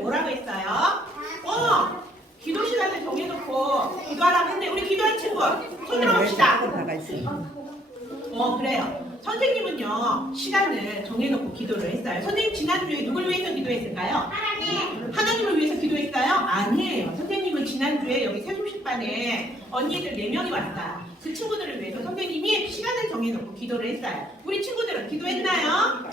뭐라고 했어요? 기도 시간을 정해놓고 기도하라고 했는데 우리 기도한 친구 손 들어봅시다. 그래요. 선생님은요 시간을 정해놓고 기도를 했어요. 선생님 지난주에 누굴 위해서 기도했을까요? 하나님을 위해서 기도했어요? 아니에요. 선생님은 지난주에 여기 세종식반에 언니들 4명이 왔어요. 그 친구들을 위해서 선생님이 시간을 정해놓고 기도를 했어요. 우리 친구들은 기도했나요?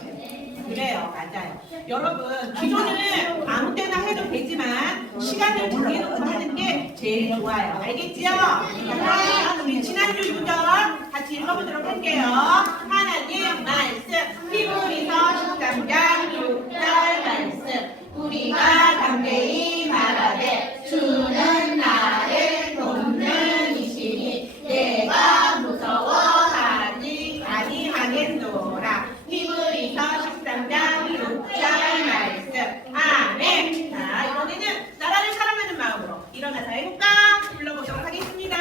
그래요. 맞아요. 여러분 기도는 아무 때나 해도 되지만 시간을 정해놓고 하는 게 제일 좋아요. 알겠죠? 그러면 우리 지난주 유절 같이 읽어보도록 할게요. 하나님 말씀 히브리서 13장 6절 말씀 우리가 담대히 말하되 주는 나를 돕는 이시니 내가 무서워하지 아니하겠노라. 히브리서 13장 6절 말씀 아멘. 자 이번에는 나라를 사랑하는 마음으로 일어나서 해볼까? 불러보도록 하겠습니다.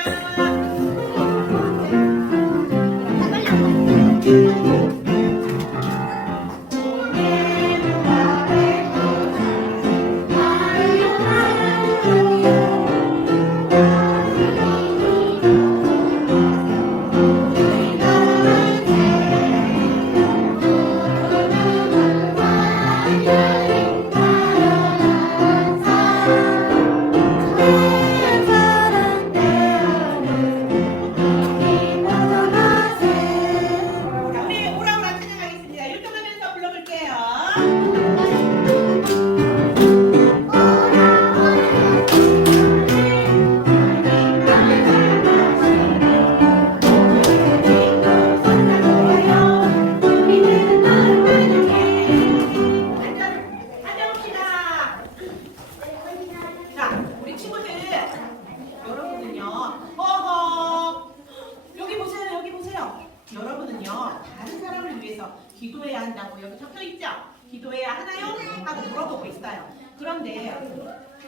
여러분은요 다른 사람을 위해서 기도해야 한다고 여기 적혀있죠? 기도해야 하나요? 하고 물어보고 있어요. 그런데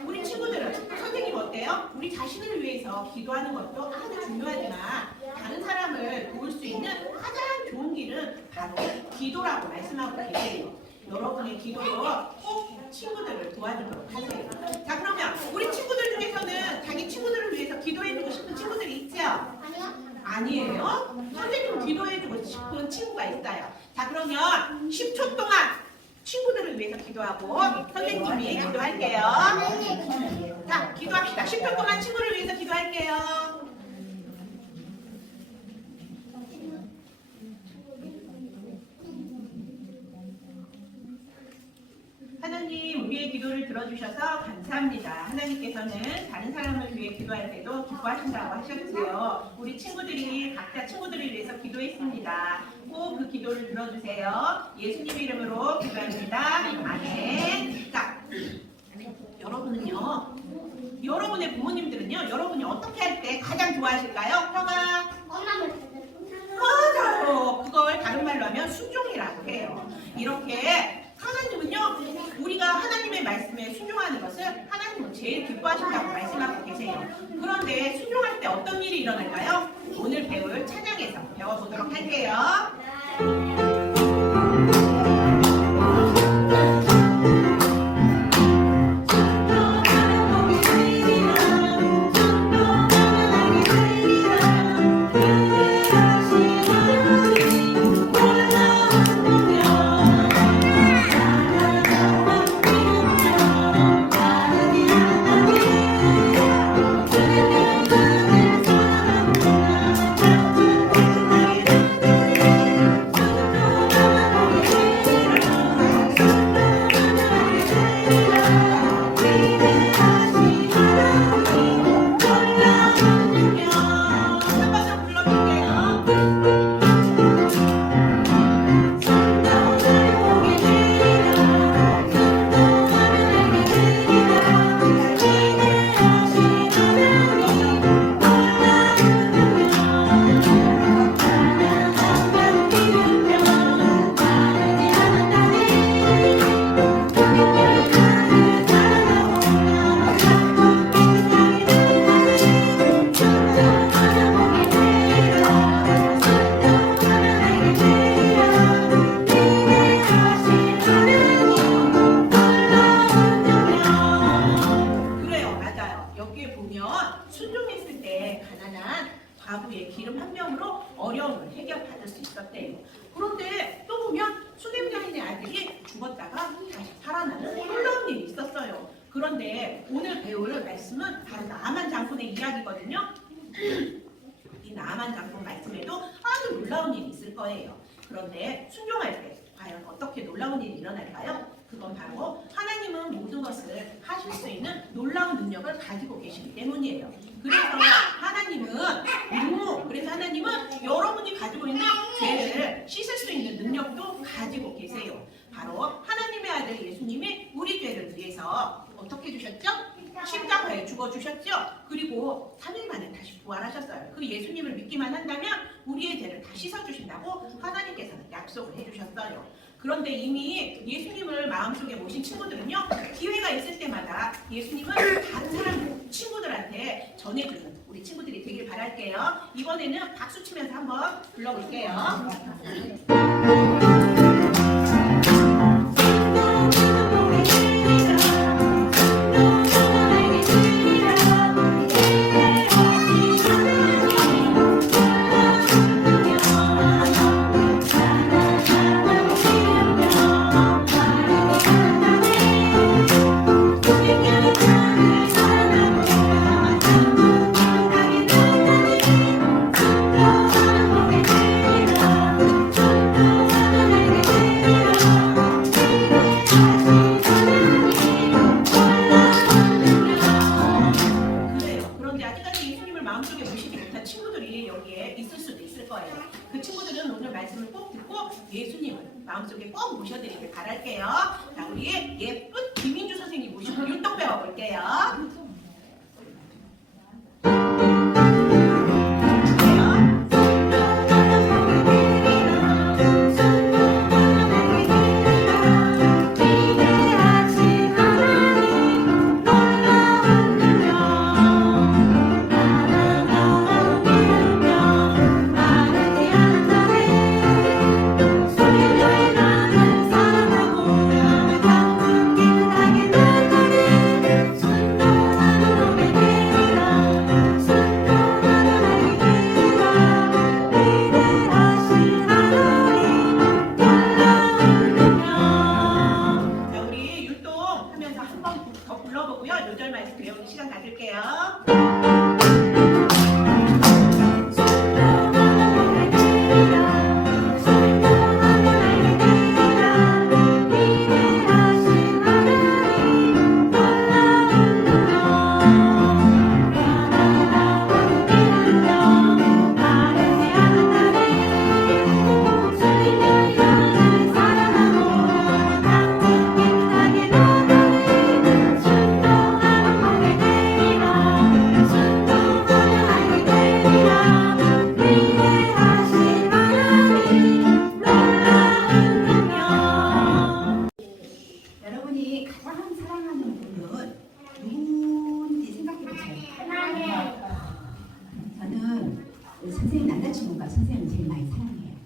우리 친구들은 선생님 어때요? 우리 자신을 위해서 기도하는 것도 아주 중요하지만 다른 사람을 도울 수 있는 가장 좋은 길은 바로 기도라고 말씀하고 계세요. 여러분의 기도로 꼭 친구들을 도와주도록 하세요. 자 그러면 우리 친구들 중에서는 자기 친구들을 위해서 기도해주고 싶은 친구들이 있죠? 아니에요? 선생님 기도해주고 싶은 친구가 있어요. 자 그러면 10초 동안 친구들을 위해서 기도하고 선생님이 기도할게요. 자 기도합시다. 10초 동안 친구를 위해서 기도할게요. 하나님 우리의 기도를 들어주셔서 감사합니다. 하나님께서는 다른 사람을 위해 기도할 때도 기뻐하신다고 하셨지요. 우리 친구들이 각자 친구들을 위해서 기도했습니다. 꼭 그 기도를 들어주세요. 예수님의 이름으로 기도합니다. 아멘. 자, 여러분은요. 여러분의 부모님들은요. 여러분이 어떻게 할 때 가장 좋아하실까요? 형아? 맞아요. 그걸 다른 말로 하면 순종이라고 해요. 이렇게 하나님은요, 우리가 하나님의 말씀에 순종하는 것을 하나님은 제일 기뻐하신다고 말씀하고 계세요. 그런데 순종할 때 어떤 일이 일어날까요? 오늘 배울 찬양에서 배워보도록 할게요. 과부의 기름 한 병으로 어려움을 해결받을 수 있었대요. 그런데 또 보면 수냄 여인의 아들이 죽었다가 다시 살아나는 놀라운 일이 있었어요. 그런데 오늘 배울 말씀은 바로 나아만 장군의 이야기거든요. 이 나아만 장군 말씀에도 아주 놀라운 일이 있을 거예요. 그런데 순종할 때 과연 어떻게 놀라운 일이 일어날까요? 그건 바로 하나님은 모든 것을 하실 수 있는 놀라운 능력을 가지고 계시기 때문이에요. 그래서 하나님은 여러분이 가지고 있는 죄를 씻을 수 있는 능력도 가지고 계세요. 바로 하나님의 아들 예수님이 우리 죄를 위해서 어떻게 해주셨죠? 십자가에 죽어주셨죠? 그리고 3일 만에 다시 부활하셨어요. 그 예수님을 믿기만 한다면 우리의 죄를 다 씻어주신다고 하나님께서는 약속을 해주셨어요. 그런데 이미 예수님을 마음속에 모신 친구들은요, 기회가 있을 때마다 예수님을 다른 사람 친구들한테 전해주는 우리 친구들이 되길 바랄게요. 이번에는 박수 치면서 한번 불러볼게요. 마음속에 모시지 못한 친구들이 여기에 있을 수도 있을 거예요. 그 친구들은 오늘 말씀을 꼭 듣고 예수님을 마음속에 꼭 모셔드리길 바랄게요. 자, 우리 예쁜 김민주 선생님 모시고 율동 배워볼게요. 요절 말씀 배우는 시간 가질게요. 선생님 남자친구가 선생님을 제일 많이 사랑해요.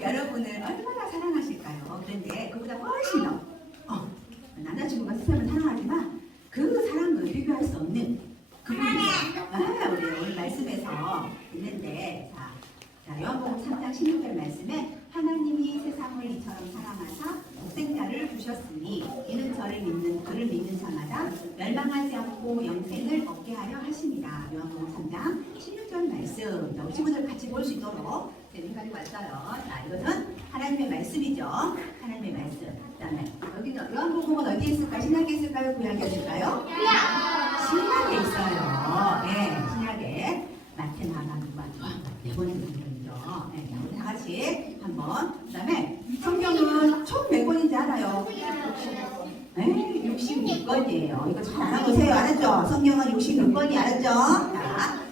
여러분을 얼마나 사랑하실까요? 그런데 그보다 훨씬 더 남자친구가 선생님을 사랑하지만 그 사랑을 비교할 수 없는 그분이에요. 우리 오늘 말씀에서 있는데 자, 요한복음 3장 16절 말씀에 하나님이 세상을 이처럼 사랑하사 독생자를 주셨으니 이는 그를 믿는 자마다 멸망하지 않고 영생을 얻게 하려 하십니다. 요한복음 3장 16절 말씀. 우리 친구들 같이 볼 수 있도록 제가 가지고 왔어요. 자, 이것은 하나님의 말씀이죠. 하나님의 말씀. 그다음에 여기는 요한복음은 어디에 있을까요? 신약에 있을까요? 구약에 있을까요? 신약에 있어요. 네, 신약에 마태, 마가, 누가, 네 번째 성경이죠. 네, 우리 다 같이 한번. 그다음에 성경은 총 몇 권인지 알아요? 네, 66권이에요. 이거 잘 알아보세요. 알았죠? 성경은 66권이 알았죠?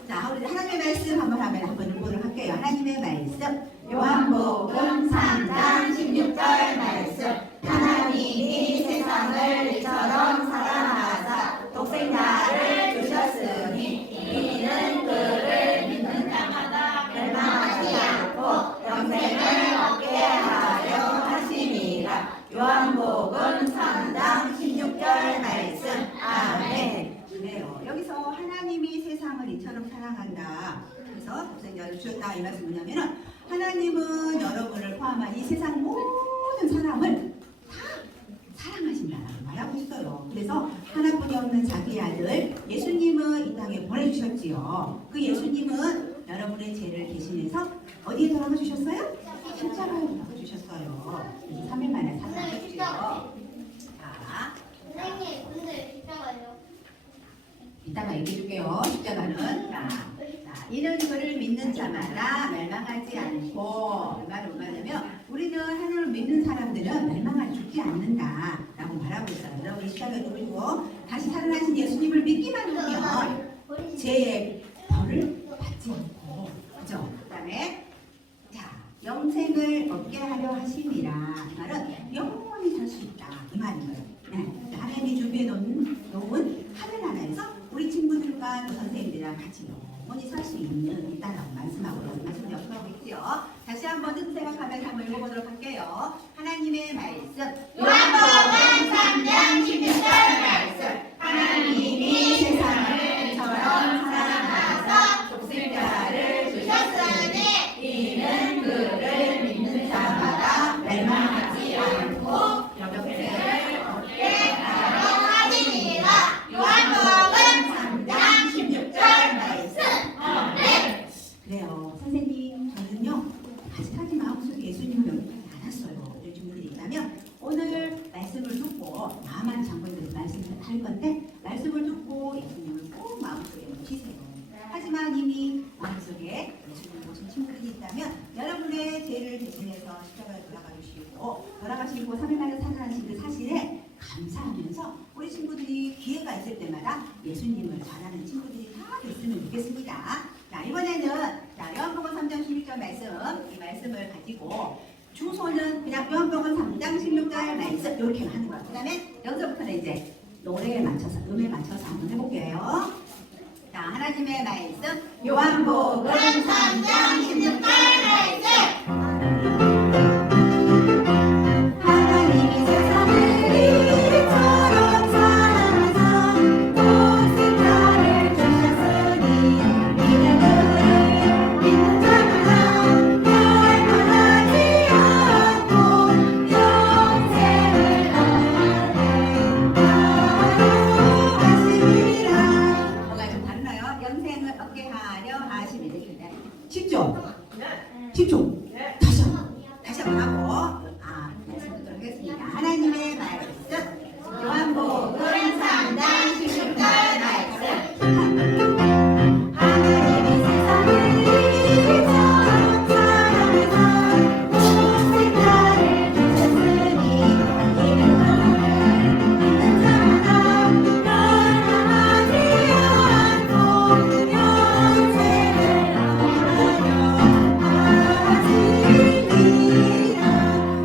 자, 우리 하나님의 말씀 한번 읽도록 할게요. 하나님의 말씀. 요한복음 3장 16절 말씀. 하나님이 세상을 이처럼 사랑하사 독생자를 주셨으니 이는 그를 믿는 자마다 멸망하지 않고 영생을 얻게 하려 하심이라. 요한복음 3장 16절 말씀. 아멘. 여기서 하나님이 세상을 이처럼 사랑하사 사랑한다. 그래서 독생자를 주셨다. 이 말씀 뭐냐면은 하나님은 여러분을 포함한 이 세상 모든 사람을 다 사랑하신다라고 말하고 있어요. 그래서 하나뿐이 없는 자기 아들 예수님은 이 땅에 보내주셨지요. 그 예수님은 여러분의 죄를 대신해서 어디에 돌아가 주셨어요? 십자가에 돌아가 주셨어요. 3일 만에 사상했죠. 자, 선생님, 근데 십자가요? 이따가 얘기해줄게요. 십자가는 자, 이는 그를 믿는 자마다 멸망하지 않고 이 말은 뭐냐면 우리는 하나님을 믿는 사람들은 멸망하지 죽지 않는다 라고 말하고 있어요. 여러분이 십자가에 누르시고 다시 살아나신 예수님을 믿기만 하면 죄의 벌을 받지 않고 그죠? 그 다음에 자 영생을 얻게 하려 하심이라 이 말은 영원히 살 수 있다 이 말이에요. 네. 하나님이 준비해 놓은 하늘나라에서 우리 친구들과 또 선생님들이랑 같이 영원히 살 수 있는 있다라고 말씀하고 말씀 역설하고 있죠. 다시 한번 생각하면서 한번 읽어보도록 할게요. 하나님의 말씀 요한복음 3장 16절 말씀 하나님이 세상을 이처럼 사랑하사 독생자를 주셨으니 이는 그를 믿는 자마다 멸망하지 않고 영생을 얻게 하려 하시니라. 요한복음 3장 16절 말씀. 그래요. 선생님 저는요 아직까지 마음속에 예수님을 여기까지 안 왔어요. 이런 분들이 있다면 오늘 말씀을 듣고 마음만 장군들이 말씀을 할 건데 말씀을 듣고 예수님을 꼭 마음속에 묻히세요. 하지만 이미 마음속에 예수님을 모신 친구들이 있다면 여러분의 죄를 대신해서 십자가에 돌아가시고 3일 만에 살아나신 그 사실에 감사하면서 우리 친구들이 기회가 있을 때마다 예수님을 전하는 친구들이 다 됐으면 좋겠습니다. 자, 이번에는 요한복음 3장 16절 말씀 이 말씀을 가지고 주소는 그냥 요한복음 3장 16절 말씀 이렇게 하는 거예요. 그 다음에 여기서부터는 이제 노래에 맞춰서 음에 맞춰서 한번 해볼게요. 자, 하나님의 말씀 요한복음 3장 16절 말씀 하나님이 세상을 이처럼 사랑하사 독생자를 주셨으니 이는 그를 믿는 자마다 멸망하지 않고 영생을 얻게 하시리라. 뭐가 좀 다르나요? 영생을 얻게 하려 하시리라. 쉽죠? 쉽죠? 다시 한번 하고 말씀 듣도록 하겠습니다. 하나님의 말씀 요한복음 3장 16절 말씀 하나님이 세상을 이처럼 사랑하사 독생자를 주셨으니 이는 그를 믿는 자마다 멸망하지 않고 영생을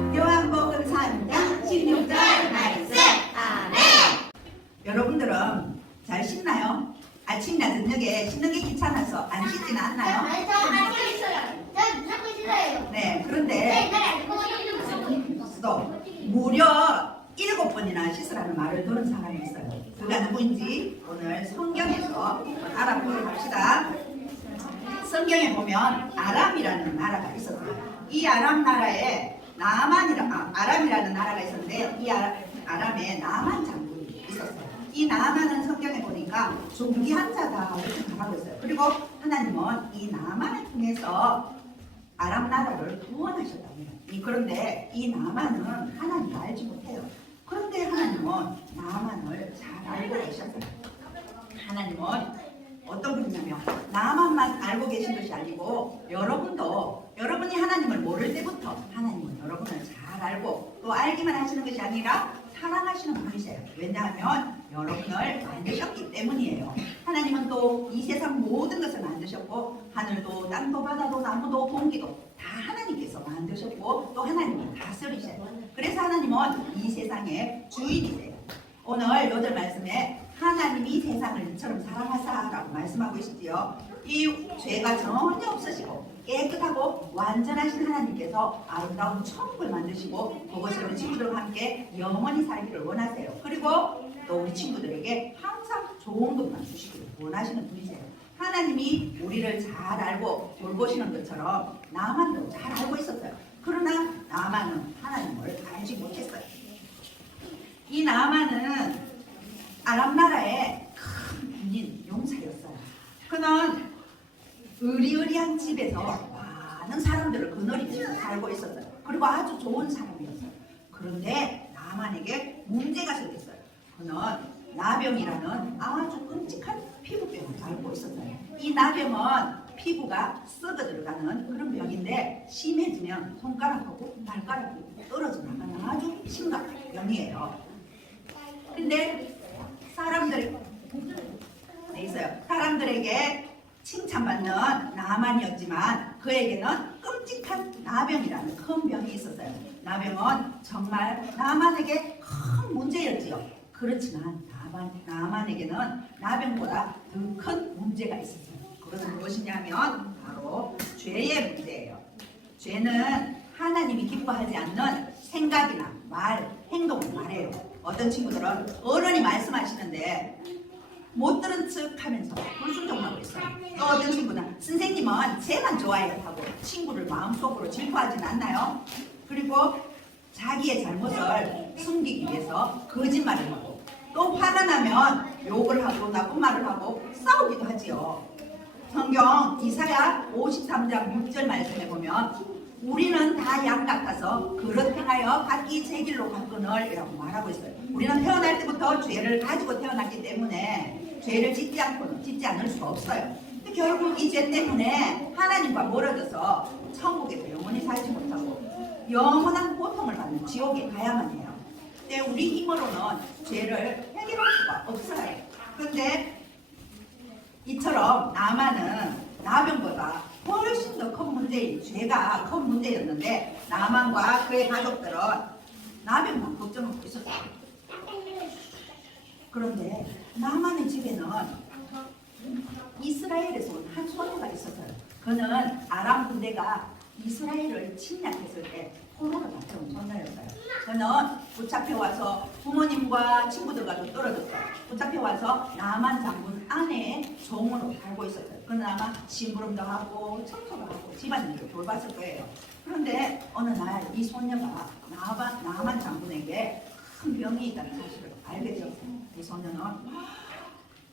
얻으려 요한복음 3장 16절 말씀. 여러분들은 잘 씻나요? 아침이나 저녁에 씻는 게 귀찮아서 안 씻지는 않나요? 저 알고 있어요. 저 무조건 싫어요. 네, 그런데 또 무려 7번이나 씻으라는 말을 들은 사람이 있어요. 그가 누구인지 오늘 성경에서 알아보도록 합시다. 성경에 보면 아람이라는 나라가 있었어요. 이 아람 나라에 아람이라는 나라가 있었는데 이 아람에 나만 장군이 있었어요. 이 나만은 성경에 보니까 존귀한 자다 이렇게 말하고 있어요. 그리고 하나님은 이 나만을 통해서 아람 나라를 구원하셨답니다. 그런데 이 나만은 하나님을 알지 못해요. 그런데 하나님은 나만을 잘 알고 계셨어요. 하나님은 어떤 분이냐면 나만만 알고 계신 것이 아니고 여러분이 하나님을 모를 때부터 하나님은 여러분을 잘 알고 또 알기만 하시는 것이 아니라 사랑하시는 분이세요. 왜냐하면 여러분을 만드셨기 때문이에요. 하나님은 또 이 세상 모든 것을 만드셨고 하늘도 땅도 바다도 나무도 공기도 다 하나님께서 만드셨고 또 하나님이 다스리세요. 그래서 하나님은 이 세상의 주인이세요. 오늘 8절 말씀에 하나님이 세상을 이처럼 사랑하사라고 말씀하고 계시지요. 이 죄가 전혀 없으시고 깨끗하고 완전하신 하나님께서 아름다운 천국을 만드시고 그것이 우리 친구들과 함께 영원히 살기를 원하세요. 그리고 또 우리 친구들에게 항상 좋은 것만 주시기를 원하시는 분이세요. 하나님이 우리를 잘 알고 돌보시는 것처럼 나만도 잘 알고 있었어요. 그러나 나만은 하나님을 알지 못했어요. 이 나만은 아람 나라의 큰 군인 용사였어요. 그는 의리의리한 집에서 많은 사람들을 거느리면서 살고 있었어요. 그리고 아주 좋은 사람이었어요. 그런데 나만에게 문제가 생겼어요. 그는 나병이라는 아주 끔찍한 피부병을 앓고 있었어요. 이 나병은 피부가 썩어 들어가는 그런 병인데 심해지면 손가락하고 발가락이 떨어져 나가는 아주 심각한 병이에요. 근데 사람들에게 칭찬받는 나만이었지만 그에게는 끔찍한 나병이라는 큰 병이 있었어요. 나병은 정말 나만에게 큰 문제였지요. 그렇지만 나만에게는 나병보다 더 큰 문제가 있었어요. 그것은 무엇이냐면 바로 죄의 문제예요. 죄는 하나님이 기뻐하지 않는 생각이나 말, 행동을 말해요. 어떤 친구들은 어른이 말씀하시는데 못 들은 척 하면서 불순종하고 있어요. 또 어떤 친구는 선생님은 쟤만 좋아해요 하고 친구를 마음속으로 질투하진 않나요? 그리고 자기의 잘못을 숨기기 위해서 거짓말을 하고 또 화가 나면 욕을 하고 나쁜 말을 하고 싸우기도 하지요. 성경 이사야 53장 6절 말씀에 보면 우리는 다 양 같아서 그릇 행하여 각기 제 길로 갔거늘 이라고 말하고 있어요. 우리는 태어날 때부터 죄를 가지고 태어났기 때문에 죄를 짓지 않을 수가 없어요. 근데 결국 이 죄 때문에 하나님과 멀어져서 천국에서 영원히 살지 못하고 영원한 고통을 받는 지옥에 가야만 해요. 근데 우리 힘으로는 죄를 해결할 수가 없어요. 그런데 이처럼 나만은 나병보다 훨씬 더 큰 문제인 죄가 큰 문제였는데 나만과 그의 가족들은 나병만 걱정하고 있었어요. 그런데 나만의 집에는 이스라엘에서 온 한 소녀가 있었어요. 그는 아람 군대가 이스라엘을 침략했을 때 포로로 잡혀온 소녀였어요. 그는 붙잡혀와서 부모님과 친구들과도 떨어졌어요. 붙잡혀와서 나만 장군 아내의 종으로 살고 있었어요. 그는 아마 심부름도 하고 청소도 하고 집안일을 돌봤을 거예요. 그런데 어느 날 이 소녀가 나만 장군에게 큰 병이 있다는 사실을 알게 되었어요. 이 소녀는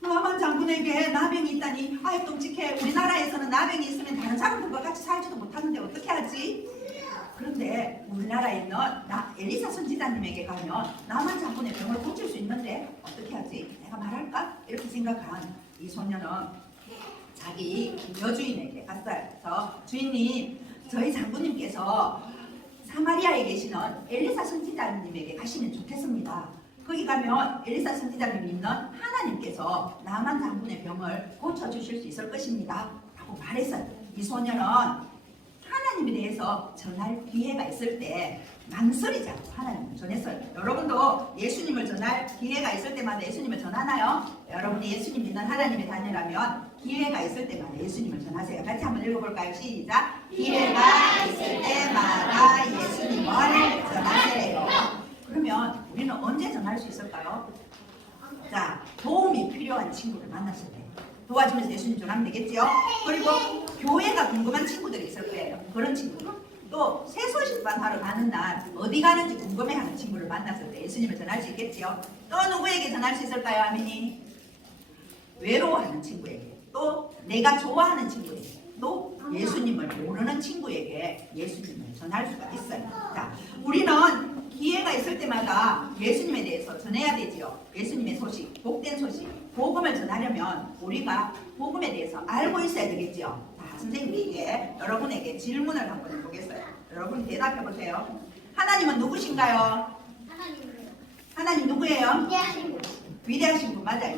나만 장군에게 나병이 있다니 아이 끔찍해. 우리나라에서는 나병이 있으면 다른 사람들과 같이 살지도 못하는데 어떻게 하지? 그런데 우리나라에 있는 엘리사 선지자님에게 가면 나만 장군의 병을 고칠 수 있는데 어떻게 하지? 내가 말할까? 이렇게 생각한 이 소녀는 자기 여주인에게 갔어요. 그래서 주인님, 저희 장군님께서 사마리아에 계시는 엘리사 선지자님에게 가시면 좋겠습니다. 거기 가면 엘리사 선지자님 믿는 하나님께서 나만 장군의 병을 고쳐주실 수 있을 것입니다 라고 말했어요. 이 소녀는 하나님에 대해서 전할 기회가 있을 때 망설이지 않고 하나님을 전했어요. 여러분도 예수님을 전할 기회가 있을 때마다 예수님을 전하나요? 여러분이 예수님 믿는 하나님의 자녀라면 기회가 있을 때마다 예수님을 전하세요. 같이 한번 읽어볼까요? 시작! 기회가 있을 때마다 예수님을 전하세요. 그러면 우리는 언제 전할 수 있을까요? 자, 도움이 필요한 친구를 만났을 때 도와주면서 예수님 전하면 되겠죠? 그리고 교회가 궁금한 친구들이 있을 거예요. 그런 친구들. 또 새소식반 하러 가는 날 어디 가는지 궁금해하는 친구를 만났을 때 예수님을 전할 수 있겠죠? 또 누구에게 전할 수 있을까요? 아멘이? 외로워하는 친구에게, 또 내가 좋아하는 친구에게, 또 예수님을 모르는 친구에게 예수님을 전할 수가 있어요. 자, 우리는 기회가 있을 때마다 예수님에 대해서 전해야 되지요. 예수님의 소식, 복된 소식, 복음을 전하려면 우리가 복음에 대해서 알고 있어야 되겠지요. 자, 선생님이 여러분에게 질문을 한번 해보겠어요. 여러분 대답해 보세요. 하나님은 누구신가요? 하나님 누구예요? 위대하신 분 맞아요.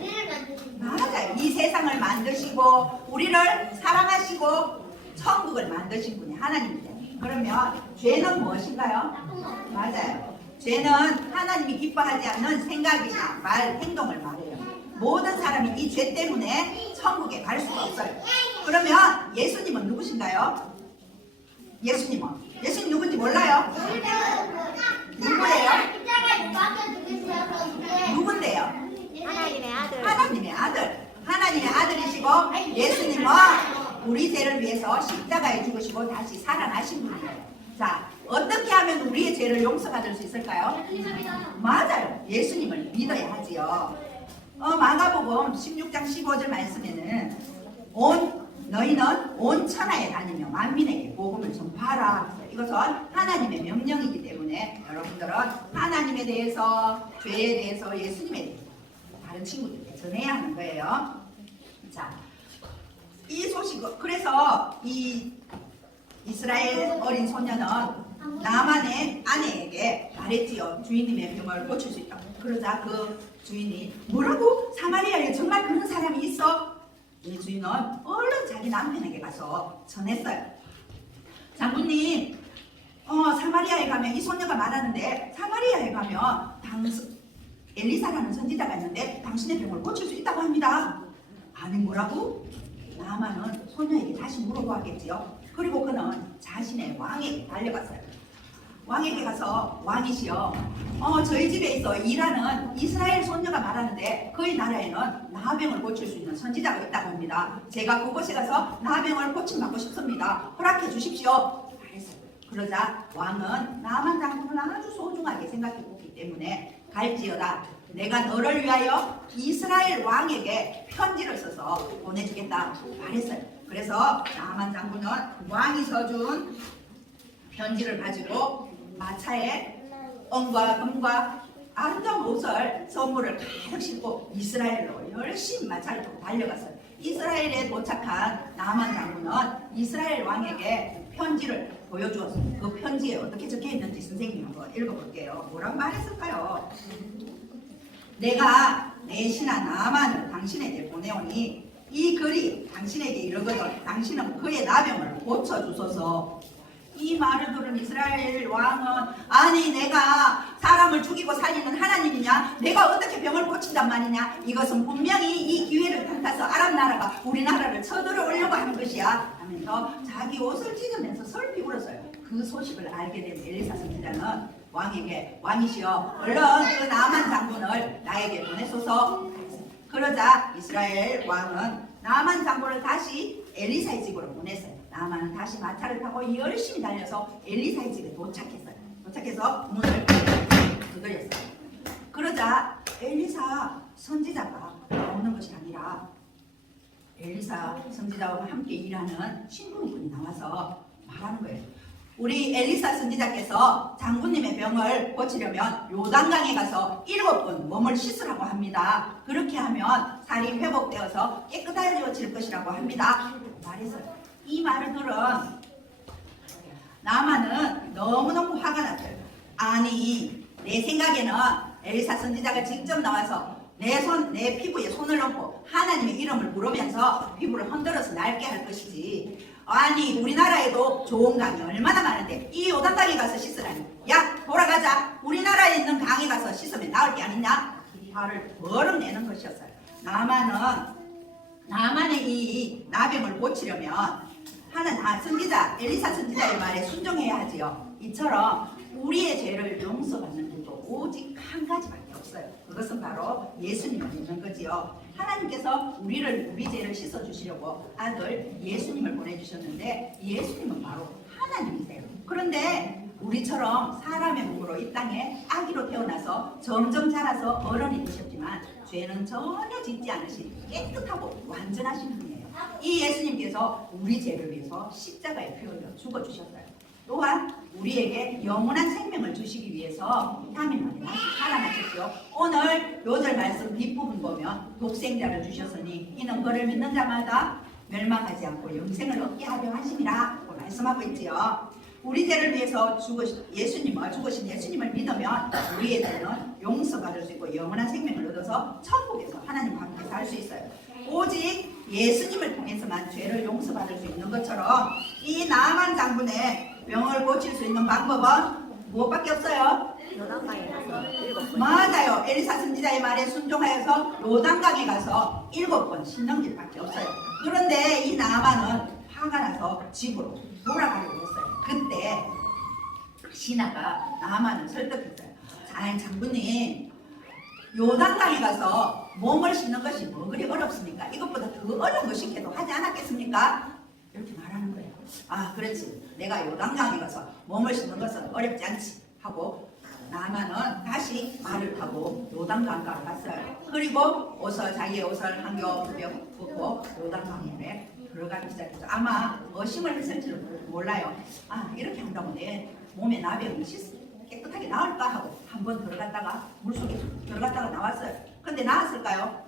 맞아요. 이 세상을 만드시고 우리를 사랑하시고 천국을 만드신 분이 하나님이세요. 그러면 죄는 무엇인가요? 맞아요. 죄는 하나님이 기뻐하지 않는 생각이나 말, 행동을 말해요. 모든 사람이 이 죄 때문에 천국에 갈 수가 없어요. 그러면 예수님은 누구신가요? 예수님 누군지 몰라요? 누구예요? 누군데요? 하나님의 아들. 하나님의 아들. 하나님의 아들이시고 예수님은 우리 죄를 위해서 십자가에 죽으시고 다시 살아나신 분이에요. 자, 어떻게 하면 우리의 죄를 용서받을 수 있을까요? 맞아요. 예수님을 믿어야 하지요. 마가복음 16장 15절 말씀에는 너희는 온 천하에 다니며 만민에게 복음을 전파하라. 이것은 하나님의 명령이기 때문에 여러분들은 하나님에 대해서, 죄에 대해서, 예수님에 대해서 다른 친구들에게 전해야 하는 거예요. 자, 이 소식, 그래서 이 이스라엘 어린 소녀는 나만의 아내에게 말했지요. 주인님의 병을 고칠 수 있다. 그러자 그 주인이 뭐라고? 사마리아에 정말 그런 사람이 있어? 이 주인은 얼른 자기 남편에게 가서 전했어요. 장군님, 사마리아에 가면 이 소녀가 말하는데 사마리아에 가면 엘리사라는 선지자가 있는데 당신의 병을 고칠 수 있다고 합니다. 아니 뭐라고? 나만은 소녀에게 다시 물어보았겠지요. 그리고 그는 자신의 왕에게 달려갔어요. 왕에게 가서 왕이시여, 저희 집에 있어 일하는 이스라엘 소녀가 말하는데 그의 나라에는 나병을 고칠 수 있는 선지자가 있다고 합니다. 제가 그곳에 가서 나병을 고침받고 싶습니다. 허락해 주십시오. 말했어요. 그러자 왕은 나만 장군을 아주 소중하게 생각했기 때문에 갈지어다. 내가 너를 위하여 이스라엘 왕에게 편지를 써서 보내주겠다 말했어요. 그래서 나만 장군은 왕이 써준 편지를 가지고 마차에 은과 금과 아름다운 옷을 선물을 가득 싣고 이스라엘로 열심히 마차를 타고 달려갔어요. 이스라엘에 도착한 나만 장군은 이스라엘 왕에게 편지를 보여주었어요. 그 편지에 어떻게 적혀 있는지 선생님이 한번 읽어볼게요. 뭐라고 말했을까요? 내가 내 신하 나만을 당신에게 보내오니 이 글이 당신에게 이르거든 당신은 그의 나병을 고쳐주소서. 이 말을 들은 이스라엘 왕은 아니 내가 사람을 죽이고 살리는 하나님이냐? 내가 어떻게 병을 고친단 말이냐? 이것은 분명히 이 기회를 탓해서 아람 나라가 우리나라를 쳐들어오려고 하는 것이야 하면서 자기 옷을 찢으면서 슬피 울었어요. 그 소식을 알게 된 엘리사 선지자는 왕에게 왕이시여 얼른 그 나만 장군을 나에게 보내소서. 그러자 이스라엘 왕은 나만 장군을 다시 엘리사의 집으로 보냈어요. 나만은 다시 마차를 타고 열심히 달려서 엘리사의 집에 도착했어요. 도착해서 문을 두드렸어요. 그러자 엘리사 선지자가 나오는 것이 아니라 엘리사 선지자와 함께 일하는 신부분이 나와서 말하는 거예요. 우리 엘리사 선지자께서 장군님의 병을 고치려면 요단강에 가서 7번 몸을 씻으라고 합니다. 그렇게 하면 살이 회복되어서 깨끗해질 것이라고 합니다. 말했어요. 이 말을 들은 나만은 너무너무 화가 났어요. 아니 내 생각에는 엘리사 선지자가 직접 나와서 내 피부에 손을 얹고 하나님의 이름을 부르면서 피부를 흔들어서 낡게 할 것이지. 아니 우리나라에도 좋은 강이 얼마나 많은데 이 요단강에 가서 씻으라니. 야 돌아가자. 우리나라에 있는 강에 가서 씻으면 나을 게 아니냐. 화를 버럭 내는 것이었어요. 나만의 이 나병을 고치려면 선지자 엘리사 선지자의 말에 순종해야 하지요. 이처럼 우리의 죄를 용서받는 길도 오직 한 가지밖에 없어요. 그것은 바로 예수님을 믿는 거지요. 하나님께서 우리 죄를 씻어주시려고 아들 예수님을 보내주셨는데 예수님은 바로 하나님이세요. 그런데 우리처럼 사람의 몸으로 이 땅에 아기로 태어나서 점점 자라서 어른이 되셨지만 죄는 전혀 짓지 않으신 깨끗하고 완전하신 분이에요. 이 예수님께서 우리 죄를 위해서 십자가에 피 흘려 죽어주셨어요. 또한 우리에게 영원한 생명을 주시기 위해서 하나님은 다시 살아나셨죠. 오늘 요절 말씀 뒷부분 보면 독생자를 주셨으니 이는 그를 믿는 자마다 멸망하지 않고 영생을 얻게 하려 하심이라 말씀하고 있지요. 우리 죄를 위해서 예수신 예수님을 믿으면 우리의 죄는 용서받을 수 있고 영원한 생명을 얻어서 천국에서 하나님과 함께 살 수 있어요. 오직 예수님을 통해서만 죄를 용서받을 수 있는 것처럼 이 나만 장군의 병을 고칠 수 있는 방법은 무엇밖에 없어요? 요단강에 가서 7번. 맞아요. 엘리사 선지자의 말에 순종하여서 요단강에 가서 7번 씻는 길밖에 없어요. 그런데 이 나만은 화가 나서 집으로 돌아가려고 했어요. 그때 신하가 나만을 설득했어요. 자, 장군님 요단강에 가서 몸을 씻는 것이 뭐 그리 어렵습니까? 이것보다 더 어려운 거 시켜도 하지 않았겠습니까? 이렇게 말하는 거예요. 아, 그렇지. 내가 요단강에 가서 몸을 씻는 것은 어렵지 않지 하고 나아만은 다시 말을 타고 요단강가로 갔어요. 그리고 자기의 옷을 한 겹, 두 겹 벗고 요단강에 들어가기 시작했죠. 아마 의심을 했을지도 몰라요. 아, 이렇게 한다고 내 몸에 나병이 깨끗하게 나을까 하고 한번 들어갔다가 물속에 들어갔다가 나왔어요. 근데 나았을까요?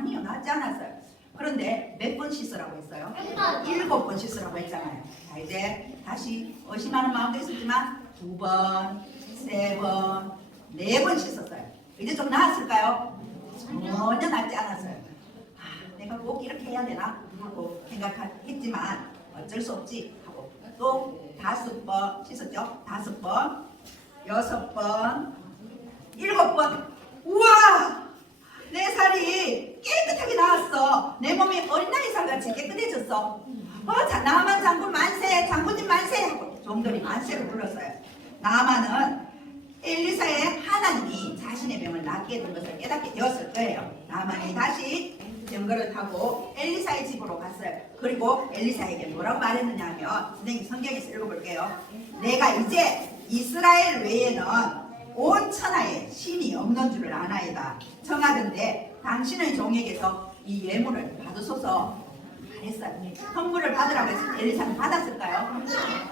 아니요, 나았지 않았어요. 그런데 몇 번 씻으라고 했어요? 7번 씻으라고 했잖아요. 자, 이제 다시 의심하는 마음도 있었지만 2번, 3번, 4번 씻었어요. 이제 좀 나았을까요? 전혀 낫지 않았어요. 아, 내가 꼭 이렇게 해야 되나 하고 생각했지만 어쩔 수 없지 하고 또 5번 씻었죠. 5번, 6번, 7번. 우와! 내 살이 깨끗하게 나왔어. 내 몸이 어린아이 살같이 깨끗해졌어. 자, 나만 장군 만세, 장군님 만세 하고 종들이 만세를 불렀어요. 나만은 엘리사의 하나님이 자신의 병을 낫게 해준 것을 깨닫게 되었을 거예요. 나만이 다시 병거를 타고 엘리사의 집으로 갔어요. 그리고 엘리사에게 뭐라고 말했느냐 하면 선생님 성경에서 읽어볼게요. 내가 이제 이스라엘 외에는 온 천하에 신이 없는 줄을 아나이다. 청하던대 당신의 종에게서 이 예물을 받으소서 말했어요. 선물을 받으라고 해서 엘리사는 받았을까요?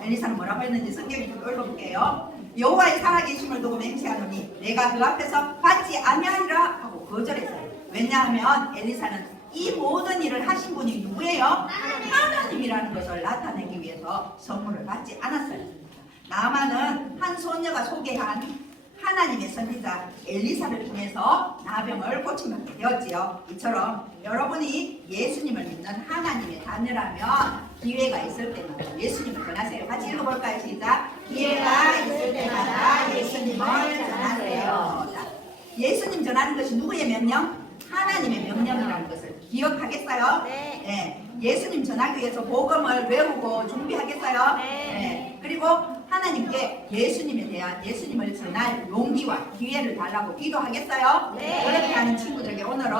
엘리사는 뭐라고 했는지 성경을 좀 읽어볼게요. 여호와의 살아계심을 두고 맹세하노니 내가 그 앞에서 받지 아니하리라 하고 거절했어요. 왜냐하면 엘리사는 이 모든 일을 하신 분이 누구예요? 하나님이라는 것을 나타내기 위해서 선물을 받지 않았어요. 나아만은 한 소녀가 소개한 하나님의 선지자 엘리사를 통해서 나병을 고침받게 되었지요. 이처럼 여러분이 예수님을 믿는 하나님의 자녀라면 기회가 있을 때마다 예수님을 전하세요. 같이 읽어볼까요? 시작. 기회가 있을 때마다 예수님을 전하세요. 자, 예수님 전하는 것이 누구의 명령? 하나님의 명령이라는 것을 기억하겠어요? 네. 예수님 전하기 위해서 복음을 외우고 준비하겠어요? 네. 그리고 하나님께 예수님을 전할 용기와 기회를 달라고 기도하겠어요? 그렇게 하는 친구들에게 오늘은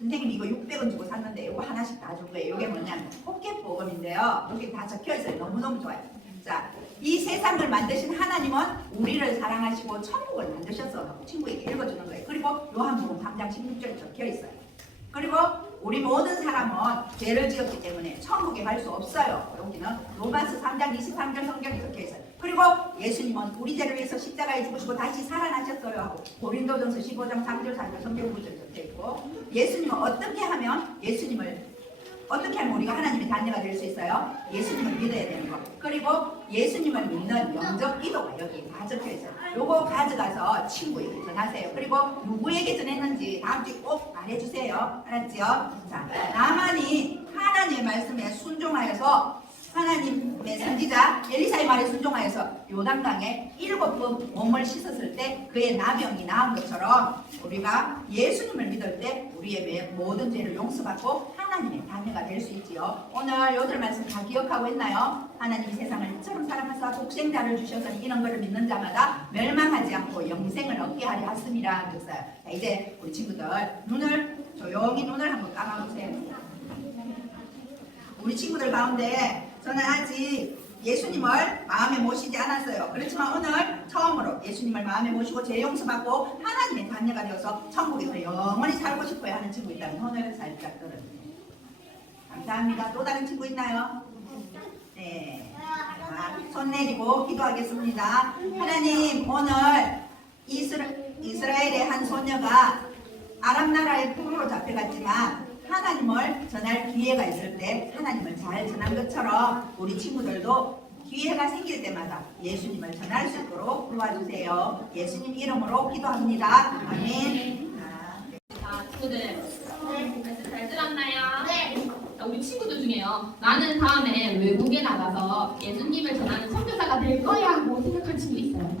선생님 이거 600원 주고 샀는데 이거 하나씩 다 줄 거예요. 이게 뭐냐면 포켓복음인데요. 여기 다 적혀있어요. 너무너무 좋아요. 자, 이 세상을 만드신 하나님은 우리를 사랑하시고 천국을 만드셨어. 친구에게 읽어주는 거예요. 그리고 요한복음 3장 16절에 적혀있어요. 그리고 우리 모든 사람은 죄를 지었기 때문에 천국에 갈 수 없어요. 여기는 로마서 3장 23절 성경에 적혀있어요. 그리고 예수님은 우리 죄를 위해서 십자가에 죽으시고 다시 살아나셨어요 하고 고린도전서 15장 3절 4절 성경 구절 적혀있고 예수님은 어떻게 하면 우리가 하나님의 자녀가 될 수 있어요? 예수님을 믿어야 되는 거. 그리고 예수님을 믿는 영적 기도가 여기 다 적혀있어요. 요거 가져가서 친구에게 전하세요. 그리고 누구에게 전했는지 다음 주에 꼭 말해주세요. 알았지요? 자, 나만이 하나님의 말씀에 순종하여서 하나님의 선지자 엘리사의 말에 순종하여서 요단강에 7번 몸을 씻었을 때 그의 나병이 나은 것처럼 우리가 예수님을 믿을 때 우리의 모든 죄를 용서받고 하나님의 자녀가 될 수 있지요. 오늘 요들 말씀 다 기억하고 있나요? 하나님이 세상을 이처럼 사랑하사 독생자를 주셔서 이런 것을 믿는 자마다 멸망하지 않고 영생을 얻게 하려 하심이라 그랬어요. 자, 이제 우리 친구들 조용히 눈을 한번 감아보세요. 우리 친구들 가운데 저는 아직 예수님을 마음에 모시지 않았어요. 그렇지만 오늘 처음으로 예수님을 마음에 모시고 죄 용서받고 하나님의 자녀가 되어서 천국에서 영원히 살고 싶어요 하는 친구 있다면 오늘 살짝 들어주세요. 감사합니다. 또 다른 친구 있나요? 네. 자, 손 내리고 기도하겠습니다. 하나님, 오늘 이스라엘의 한 소녀가 아람 나라의 포로로 잡혀갔지만 하나님을 전할 기회가 있을 때 하나님을 잘 전한 것처럼 우리 친구들도 기회가 생길 때마다 예수님을 전할 수 있도록 도와주세요. 예수님 이름으로 기도합니다. 아멘. 자, 친구들 말씀 잘 들었나요? 네. 자, 우리 친구들 중에요. 나는 다음에 외국에 나가서 예수님을 전하는 선교사가 될 거야 하고 생각할 친구 있어요.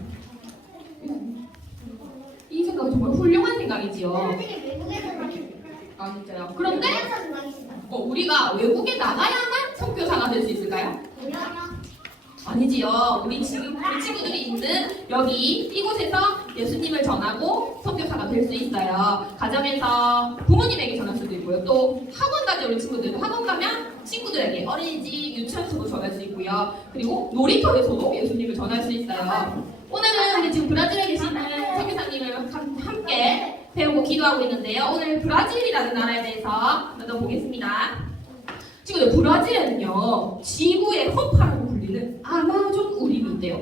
이 생각은 정말 훌륭한 생각이지요. 선생님 외국에서 가면 아 진짜요? 그런데 전화기시다. 우리가 외국에 나가야만 선교사가 될 수 있을까요? 아니지요. 우리 친구들이 있는 여기 이곳에서 예수님을 전하고 선교사가 될 수 있어요. 가정에서 부모님에게 전할 수도 있고요. 또 학원 가죠. 우리 친구들 학원 가면 친구들에게 어린이집, 유치원에서도 전할 수 있고요. 그리고 놀이터에서도 예수님을 전할 수 있어요. 오늘은 우리 지금 브라질에 계시는 선교사님을 함께 배우고 기도하고 있는데요. 오늘 브라질이라는 나라에 대해서 먼저 보겠습니다. 친구들, 브라질에는요 지구의 허파라고 불리는 아마존 우림이 있대요.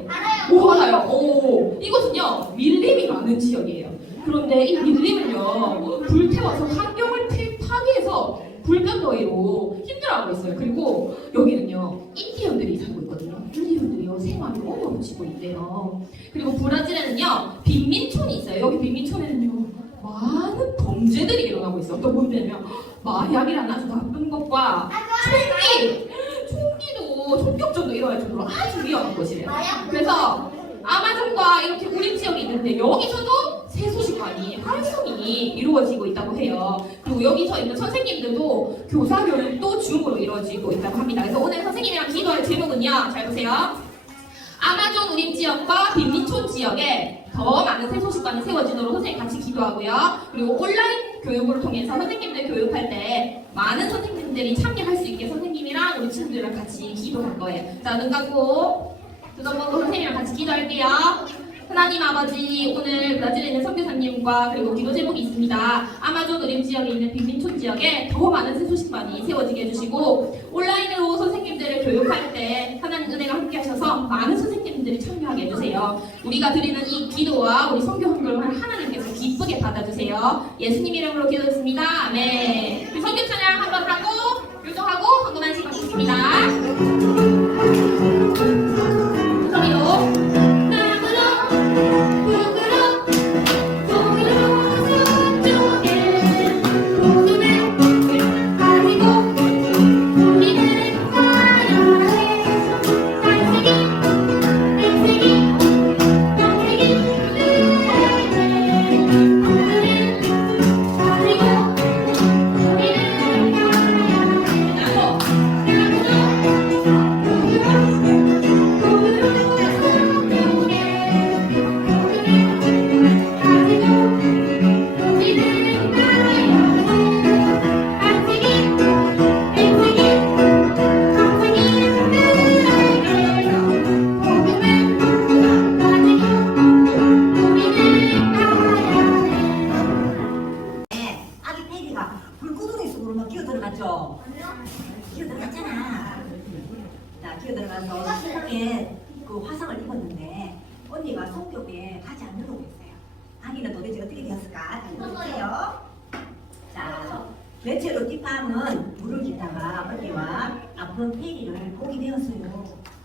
오, 알아요. 오, 이곳은요 밀림이 많은 지역이에요. 그런데 이 밀림은요 불태워서 환경을 파괴해서 불변더위로 힘들어하고 있어요. 그리고 여기는요 인디언들이 살고 있거든요. 인디언들이요 생활이 어려워지고 있대요. 그리고 브라질에는요 빈민촌이 있어요. 여기 빈민촌에는요 많은 범죄들이 일어나고 있어요. 또 뭐냐면 마약이라는 아주 나쁜 것과 총기도 총격전도 일어날 정도로 아주 위험한 곳이래요. 그래서 아마존과 이렇게 우림 지역이 있는데 여기서도 세소식관이 활성이 이루어지고 있다고 해요. 그리고 여기서 있는 선생님들도 교사 교육도 줌으로 이루어지고 있다고 합니다. 그래서 오늘 선생님이랑 기도할 제목은요, 잘 보세요. 아마존 우림 지역과 빈민촌 지역에 더 많은 세소식관이 세워지도록 선생님 같이 기도하고요. 그리고 온라인 교육을 통해서 선생님들 교육할 때 많은 선생님들이 참여할 수 있게 선생님이랑 우리 친구들이랑 같이 기도할 거예요. 자, 눈 감고 두 손 모으고 선생님이랑 같이 기도할게요. 하나님 아버지, 오늘 브라질에 있는 선교사님과 그리고 기도 제목이 있습니다. 아마존 우림 지역에 있는 빈민촌 지역에 더 많은 세소식반이 세워지게 해주시고 온라인으로 선생님들을 교육할 때 하나님 은혜가 함께 하셔서 많은 선생님들이 참여하게 해주세요. 우리가 드리는 이 기도와 우리 선교 헌금을 하나님께서 기쁘게 받아주세요. 예수님 이름으로 기도했습니다. 아멘. 우리 선교 찬양 한번 하고 율동하고 헌금한 시간 갖겠습니다. 소리로 그 화상을 입었는데 언니가 성교에 가지 않는 거고 있어요. 아기는 도대체 어떻게 되었을까? 잘 보세요. 자, 대체로 띠팜은 물을 깃다가 언니와 아픈 페리를 보게 되었어요.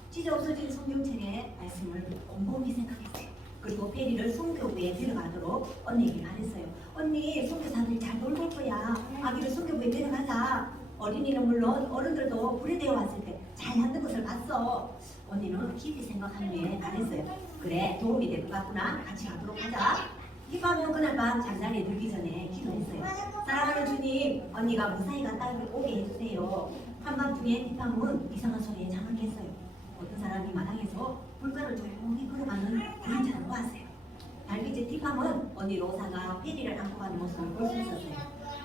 찢어 없어진 성경책의 말씀을 곰곰이 생각했어요. 그리고 페리를 성교부에 데려가도록 언니에게 말했어요. 언니, 성교사들이 잘 놀고 올 거야. 아기를 성교부에 데려가자. 어린이는 물론 어른들도 불에 되어 왔을 때 잘 하는 것을 봤어. 언니는 깊이 생각한 후에 말했어요. 그래, 도움이 될 것 같구나. 같이 가도록 하자. 띠팜은 그날 밤 잠자리에 들기 전에 기도했어요. 사랑하는 주님, 언니가 무사히 갔다 오게 해주세요. 한밤중에 띠팜은 이상한 소리에 잠을 깼어요. 어떤 사람이 마당에서 불가를 조용히 걸어가는 그림자를 보았어요. 달빛에 띠팜은 언니 로사가 페리를 안고 가는 모습을 볼 수 있었어요.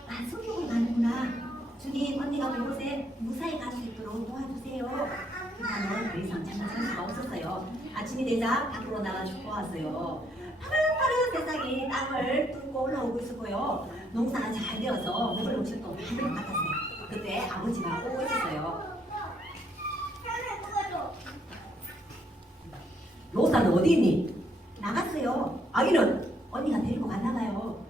아, 성격을 가는구나. 주님, 언니가 그곳에 무사히 갈 수 있도록 도와주세요. 띠팜은 더 이상 잠을 잘 수가 없었어요. 아침이 되자 밖으로 나가 보았어요. 파릇파릇 세상이 땅을 뚫고 올라오고 있었고요. 농사가 잘 되어서 먹을 음식도 많은 것 같았어요. 그때 아버지가 오고 있었어요. 로사는 어디 있니? 나갔어요. 아기는 언니가 데리고 갔나봐요.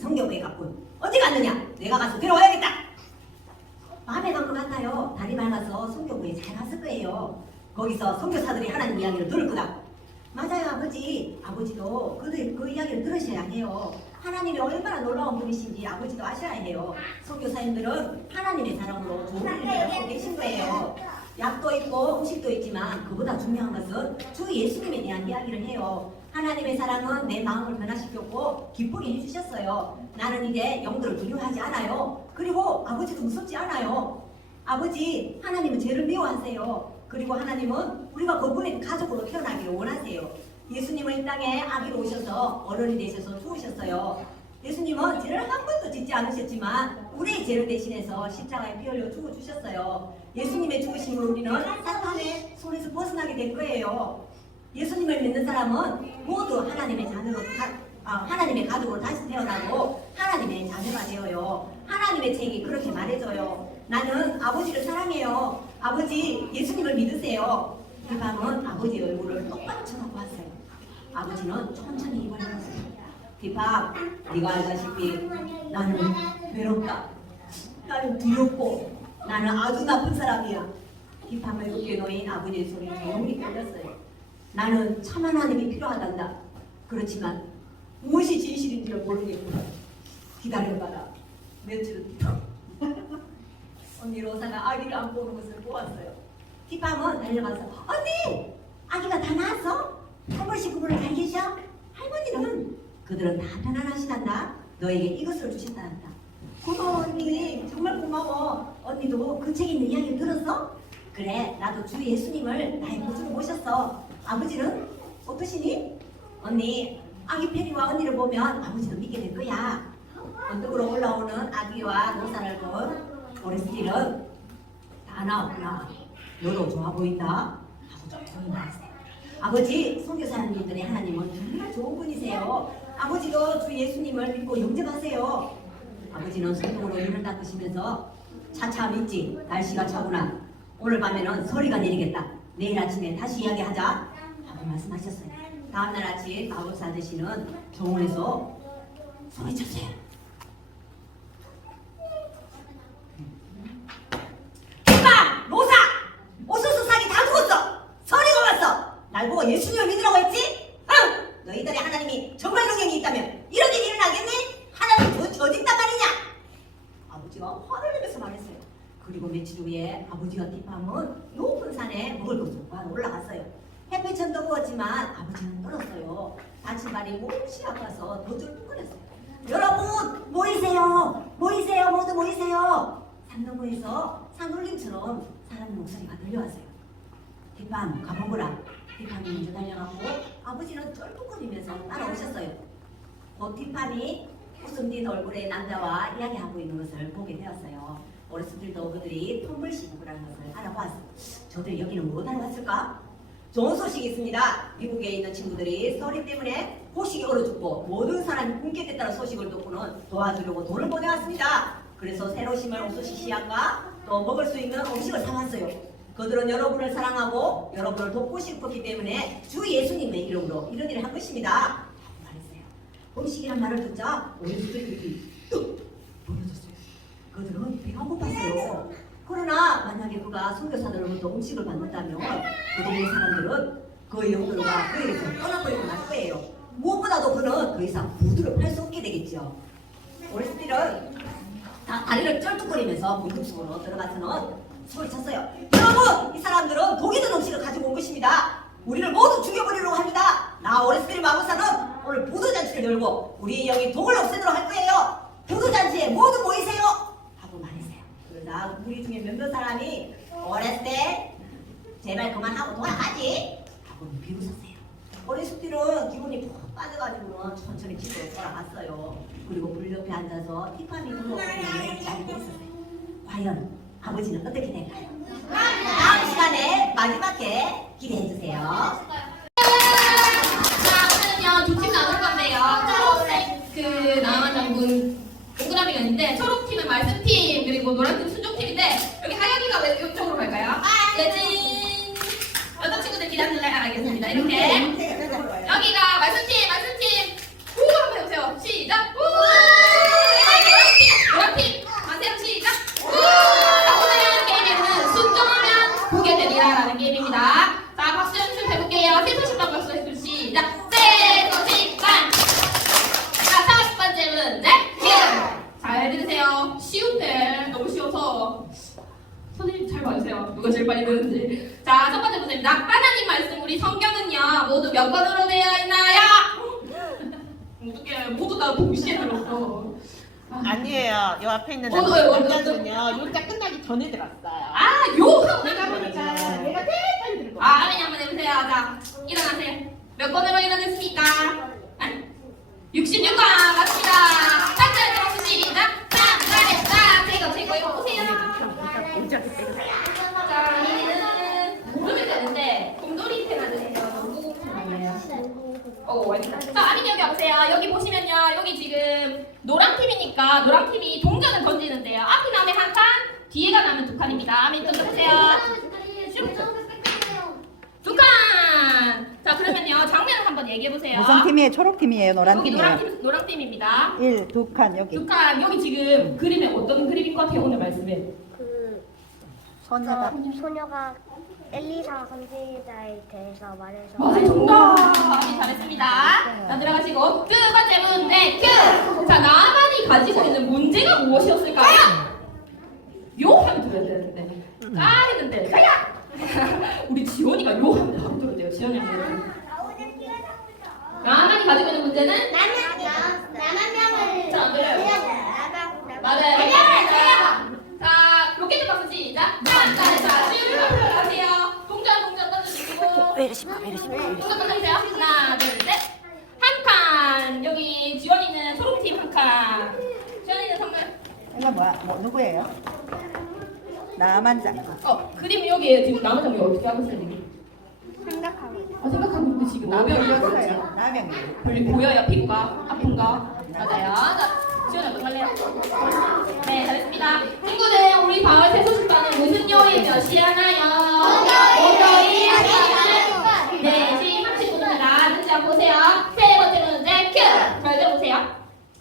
성교부에 갔군. 어디 갔느냐? 내가 가서 데려와야겠다. 밤에 간 것 같아요. 달이 밝아서 성교부에 잘 갔을 거예요. 거기서 선교사들이 하나님 이야기를 들을 거다. 맞아요, 아버지. 아버지도 그 이야기를 들으셔야 해요. 하나님이 얼마나 놀라운 분이신지 아버지도 아셔야 해요. 선교사님들은 하나님의 사랑으로 좋은 일을 하고 계신 거예요. 약도 있고 음식도 있지만 그보다 중요한 것은 주 예수님에 대한 이야기를 해요. 하나님의 사랑은 내 마음을 변화시켰고 기쁘게 해주셨어요. 나는 이제 영들을 두려워하지 않아요. 그리고 아버지도 무섭지 않아요. 아버지, 하나님은 죄를 미워하세요. 그리고 하나님은 우리가 그분의 가족으로 태어나기를 원하세요. 예수님은 이 땅에 아기로 오셔서 어른이 되셔서 죽으셨어요. 예수님은 죄를 한 번도 짓지 않으셨지만 우리의 죄를 대신해서 십자가에 피 흘려 죽어주셨어요. 예수님의 죽으심으로 우리는 사탄의 손에서 벗어나게 된 거예요. 예수님을 믿는 사람은 모두 하나님의 자녀로 하나님의 가족으로 다시 태어나고 하나님의 자녀가 되어요. 하나님의 책이 그렇게 말해줘요. 나는 아버지를 사랑해요. 아버지 예수님을 믿으세요. 그 밤은 아버지 얼굴을 똑바로 쳐다보고 왔어요. 아버지는 천천히 입을 열었어요. 디밥, 네가 알다시피 나는 외롭다. 나는 두렵고 나는 아주 나쁜 사람이야. 디밥을 어깨에 놓인 아버지의 손이 조용히 떨렸어요. 나는 참 하나님이 필요하단다. 그렇지만 무엇이 진실인지를 모르겠구나. 기다려봐라. 며칠은 언니 로사가 아기를 안고 오는 것을 보았어요. 디밤은 달려가서 언니! 아기가 다 나왔어? 할머니 그분을 잘 계셔? 할머니는 그들은 다 편안하시단다. 너에게 이것을 주신다단다. 고마워 언니. 정말 고마워. 언니도 그 책에 있는 이야기 들었어? 그래 나도 주 예수님을 나의 보수로 모셨어. 아버지는 어떠시니? 언니 아기 페리와 언니를 보면 아버지도 믿게 될 거야. 언덕으로 올라오는 아기와 노사를 본 오레스틸은 다 나왔구나. 너도 좋아 보인다. 하고 조용히 말했어요. 아버지 선교사님들의 하나님은 정말 좋은 분이세요. 아버지도 주 예수님을 믿고 영접하세요. 아버지는 손등으로 눈을 닦으시면서 차차 믿지. 날씨가 차구나. 오늘 밤에는 서리가 내리겠다. 내일 아침에 다시 이야기하자. 하고 말씀하셨어요. 다음날 아침 마법사 아저씨는 정원에서 소리쳤어요. 빵! 로사! 오소소사기 다 죽었어! 서리가 왔어! 날 보고 예수님을 믿으라고 했지? 응! 너희들의 하나님이 정말 능력이 있다면 이런 일이 일어나겠니? 하나님 더 저짓단 말이냐? 아버지가 화를 내면서 말했어요. 그리고 며칠 후에 아버지와 티팜은 높은 산에 먹을 것을 구하러 올라갔어요. 햇빛은 뜨거웠지만 아버지는 떨었어요. 다친 발이 몹시 아파서 더 쫄뚝거렸어요. 여러분 모이세요. 모이세요. 모두 모이세요. 산너머에서 산울림처럼 사람 목소리가 들려왔어요. 티팜 가보거라. 티팜이 먼저 달려가고 아버지는 쫄뚝거리면서 따라오셨어요. 곧 티팜이 웃음 띤 얼굴의 남자와 이야기하고 있는 것을 보게 되었어요. 어르신들도 그들이 톰을 시국이라는 것을 알아보았어요. 저들 여기는 못 알아봤을까? 좋은 소식이 있습니다. 미국에 있는 친구들이 서리 때문에 호식이 얼어 죽고 모든 사람이 굶게 됐다는 소식을 듣고는 도와주려고 돈을 보내왔습니다. 그래서 새로 심을 옥수수 씨앗과 또 먹을 수 있는 음식을 사왔어요. 그들은 여러분을 사랑하고 여러분을 돕고 싶었기 때문에 주 예수님의 이름으로 이런 일을 한 것입니다. 하고 말했어요. 음식이란 말을 듣자 어르신들이 뚝 벌어졌어요. 그들은 배가 고팠어요. 그러나 만약에 그가 선교사들로부터 음식을 받는다면 그 동네 사람들은 그의 영들과 그에게서 떠나버리고 말 거예요. 무엇보다도 그는 더 이상 부두를 팔 수 없게 되겠죠. 어르신들은 다 다리를 쩔뚝거리면서 문급 속으로 들어가서는 소리쳤어요. 여러분! 이 사람들은 독이 든 음식을 가지고 온 것입니다. 우리를 모두 죽여버리려고 합니다. 나 오레스테리 마법사는 오늘 부두잔치를 열고 우리의 영이 독을 없애도록 할 거예요. 부두잔치에 모두 모이세요. 하고 말했어요. 그러자 우리 중에 몇몇 사람이 오레스테 제발 그만하고 돌아가지. 하고 비웃었어요. 오레스테는 기분이 푹 빠져가지고는 천천히 집으로 돌아갔어요. 그리고 불 옆에 앉아서 티파니 불러오는 일을 기다리고 있었어요. 과연 아버지는 어떻게 될까요? 다음 시간에 마지막에 기대해주세요. 자, 오늘은요 두 팀 나눌 건데요. 초록색 그 남한장군 동그라미가 있는데 초록팀은 말씀팀 그리고 노란팀 순종팀인데 여기 하영이가 왜 이쪽으로 갈까요? 예진 어떤 친구들 기다릴래? 알겠습니다. 이렇게 여기가 말씀팀 우 한번 해보세요. 시작 우 노란팀 가세요. 시작 우 자, 오늘 하는 게임에는 순종하면 보게 되리라라는 게임입니다. 자, 박수 연습 해볼게요. 세소식만 박수 해줄 시작. 세소식만. 자, 첫 번째 문제. 잘 들으세요. 쉬운데 너무 쉬워서 선생님 잘 봐주세요. 누가 제일 빨리 듣는지. 자, 첫 번째 문제입니다. 하나님 말씀 우리 성경은요 모두 몇 권으로 되어 있나요? 어떻게 모두 다 동시에 들었어. 아니에요. 요 앞에 있는 남자는요. 요자 끝나기 전에 들었어요. 아, 요 하고 내가 나서 보니까 얘가 제일 빨리 들고. 아, 아린이 한번 해보세요. 자, 일어나세요. 몇 번으로 일어났습니까? 66번 맞습니다. 짝짝이 박수 시작. 짝 잘했다. 최고 최고 이거 보세요. 자 이제는 모르면 되는데 곰돌이 펜 아니에요? 농구공 펜 아니에요? 자 아니 여기 보세요. 여기 보시면요. 여기 지금 노랑 팀이니까 노랑 팀이 동전을 던지는데요. 앞이 나면 한 칸, 뒤에가 나면 두 칸입니다. 아멘 던져보세요. 두 칸. 자 그러면요 장면을 한번 얘기해 보세요. 무슨 팀이에요? 초록 팀이에요? 노란 여기 팀이에요? 노랑 팀입니다. 1, 2칸 여기. 두 칸 여기 지금 그림에 어떤 그림인 것 같아요 오늘 말씀에? 그 소녀가 소녀가 엘리사 선지자에 대해서 말해서 맞아요 정답. 아주 잘했습니다. 자 들어가시고 두 번째 문제 큐. 자 나만이 가지고 있는 문제가 무엇이었을까요? 요 하면 들어야 되는데 아 했는데 가야. 우리 지원이가 요 하면 바로 들어야 돼요. 지원이 하면. 나만이 가지고 있는 문제는 나만 자, 안 들려요. 명을 맞아요. 자, 로켓 박수 시작. 자, 쭉 하세요. 동전 던져주시고. 동전 던져주세요. 하나, 둘, 셋. 한 칸. 여기 지원이는 초록팀 한 칸. 지원이는 선물. 이거 뭐야? 뭐 누구예요? 나만 장군. 그림 여기에 지금 남은 점이 어떻게 하고 있어요, 지금? 생각하고 생각하고 있는데 지금 나병이 누구예요? 나병이. 보여요, 피부가? 아픈가? 맞아요. 자, 지원이 어떡할래요? 네, 잘했습니다. 친구들, 우리 가을 새소식반은 무슨 요일 몇 시에 하나요? 목요일 하나요? 네, 지금 30분입니다. 늦지 않고 보세요. 세 번째 문제 큐! 잘 들어보세요.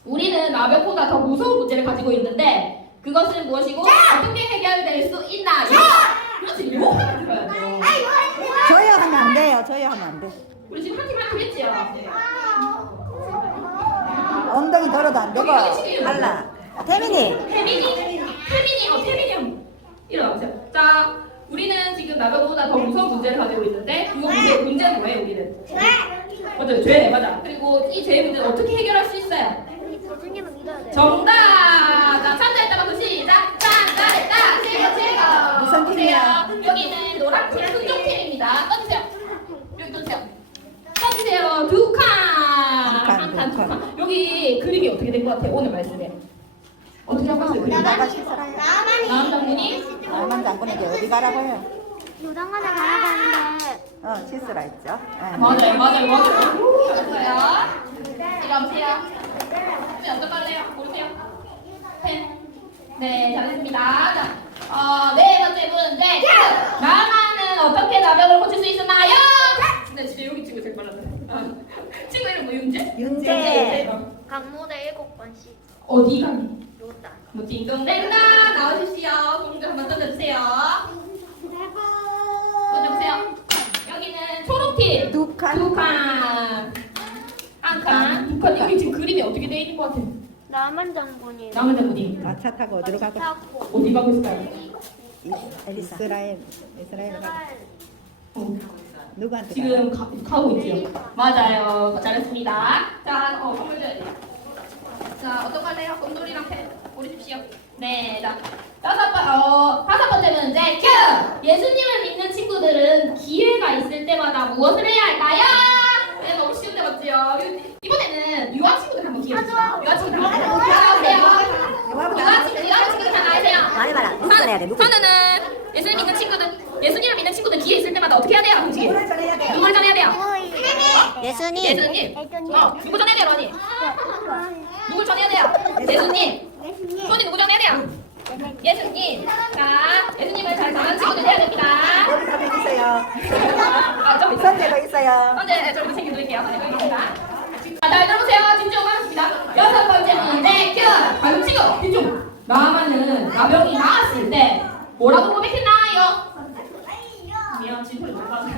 우리는 나병보다 더 무서운 문제를 가지고 있는데 그것은 무엇이고 어떻게 해결될 수 있나요? 그렇지, 요 하면 들어야죠. 저요 하면 안 돼요. 저요 하면 안 돼. 우리 지금 한 팀 했지요? 엉덩이 걸어도 안 되고. 할라. 태민이. 태민이 일어나보세요. 자, 우리는 지금 나병보다 더 무서운 문제를 가지고 있는데 이거 문제는 뭐예요, 우리는? 맞아요, 죄, 맞아. 그리고 이 죄의 문제는 어떻게 해결할 수 있어요? 예수님을 믿어야 돼요. 정답! 자, 참자했다 박수 시작! 잘했다! 최고! 무슨 팀이야? 보세요. 여기는 노란팀 순종팀입니다. 떠주세요. 여기 떠주세요. 떠주세요. 두 칸! 한 칸, 두 칸. 여기 그림이 어떻게 된 것 같아요, 오늘 말씀에? 어떻게 한 거예요, 그림? 나가 시스라요. 나은 장군이? 나만 장군에게 어디 가라고 해요? 요당간에 가라고 하는데 시스라 있죠. 네. 맞아요. 잘했어요. 이리 와보세요. 네, 어떤 빨래요? 모르세요? 펜. 네, 잘했습니다. 자, 네 번째 문제. 나만은 어떻게 나병을 고칠 수 있었나요? 네, 진짜 여기 친구 제일 빨랐네. 친구 이름 뭐 윤재? 윤재. 강모대 7번씩 어디 가니? 요당 뭐 딩동댕다 나오십시오. 공주 한번 던져주세요. 던져보세요. 여기는 초록팀. 두 칸. 두 칸. 한 칸. 두 칸. 여기 지금 그림이 어떻게 되어 있는 것 같아요? 남한 장군이 남은 장군이 차 타고 어디로 가고? 타고 어디 가고 있을까요? 이스라엘 가고. 누구한테 가요? 지금 가고 있죠. 맞아요. 잘했습니다. 자, 선물 줘야 돼요. 자, 어떤 거 할래요? 곰돌이랑 펜 고르십시오. 네, 자, 다섯 번째 문제 큐! 예수님을 믿는 친구들은 기회가 있을 때마다 무엇을 해야 할까요? 네, 너무 쉬운 데 맞지요? 이번에는 유아 친구들 한번 기회 주세요. 유아 친구들 한번 나와주세요. 유아 친구들 다 나와주세요. 말해봐라. 누구 전해야 돼? 누구? 선우는 예수님을 믿는 친구들 기회 있을 때마다 어떻게 해야 돼요? 솔직히. 누구를 전해야 돼요? 예수님 예수님. 누구 전해야 돼요, 언니? 누굴 전해야 돼요? 예수님. 손이 누구 전해야 돼요? 예수님. 자, 예수님을 잘 전하는 친구들 해야 됩니다. 여기 가면 있어요. 아, 좀 있어요. 선재가 있어요. 네, 저희도 챙겨드릴게요. 네, 여기입니다. 자, 잘 들어보세요. 집중하겠습니다. 여섯 번째 문제 큐! 과연 지금 집중. 나만은 나병이 나았을 때 뭐라고 고백했나요? 미안, 진솔이 못 봤어요.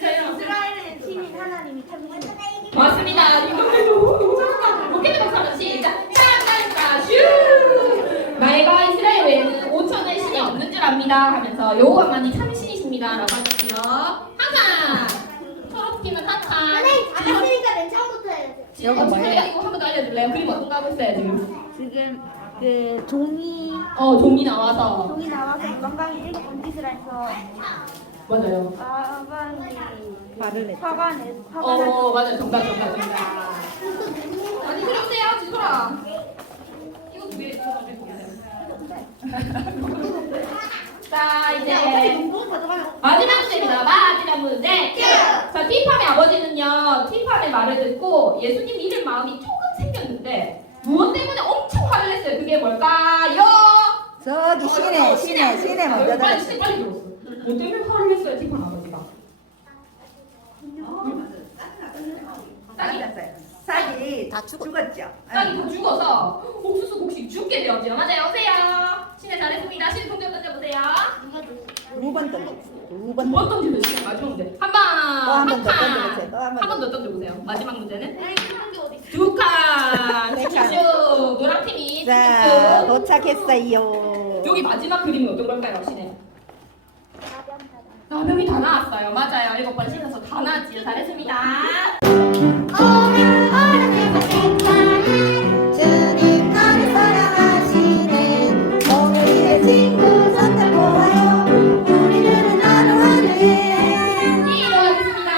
이스라엘의 신인 하나님이 참으신 맞습니다. 이거도 로켓 박사는 시작. 짠짠짠 슈. 말과 이스라엘 외에는 5천의 신이 없는 줄 압니다. 하면서 여호와만이 참 신이십니다라고 하셨고요. 한 칸. 초록팀은 한 칸. 알았으니까 맨 처음부터 해야 돼. 지금 이거 뭐예요? 이거 한 번 더 알려줄래요? 그림 어떤 거 하고 있어요 지금? 지금 그 종이 종이 나와서. 종이 나와서 건강히 7번 짓을 해서 맞아요. 말을 했다. 맞아요. 정답. 많이 들었어요, 지소라. 이거 두 개 들어주고 자, 이제 마지막 문제입니다. 마지막 문제. 자, 티팜의 아버지는요, 티팜의 말을 듣고 예수님 잃을 마음이 조금 생겼는데 무엇 때문에 엄청 화를 냈어요. 그게 뭘까요? 저기 시내 먼저 빨리 들었어. 빨리 들었어. 뭐 때문에 화를 냈어요, 티팜 아버지가? 쌀이 쌀이 다 죽었- 죽었죠. 쌀이 다 죽어서 옥수수 곡식 죽게 되었죠. 맞아요. 오세요. 신혜 잘했습니다. 신혜 동전 던져보세요. 2번 던졌어. 2번. 두 번 던지면 마지막 문제. 한 번. 또 한 번 더 칸. 던져보세요. 또 한 번 한 번 더. 더 던져보세요. 마지막 문제는 네. 두 칸. 네 칸. 쭉쭉. 노랑 팀이 자, 쭉쭉. 도착했어요. 여기 마지막 그림은 어떤 걸까요, 신혜? 라면이 다 나왔어요. 맞아요. 7번 씻어서 다 나왔지요. 잘했습니다. 주님 나를 사랑하시는 오늘의 친구 손잡고 와요. 우리들은 나눠하네. 기도하겠습니다.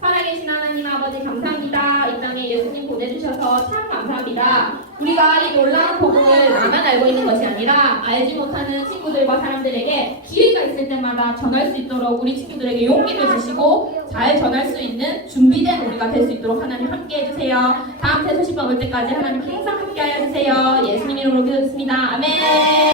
살아계신 하나님 아버지 감사합니다. 이 땅에 예수님 보내주셔서 참 감사합니다. 우리가 이 놀라운 복음을 나만 알고 있는 것이 아니라 알지 못하는 친구들과 사람들에게 기회가 있을 때마다 전할 수 있도록 우리 친구들에게 용기를 주시고 잘 전할 수 있는 준비된 우리가 될 수 있도록 하나님 함께 해주세요. 다음 세수시방 올 때까지 하나님 항상 함께 하여 주세요. 예수님 이름으로 기도했습니다. 아멘.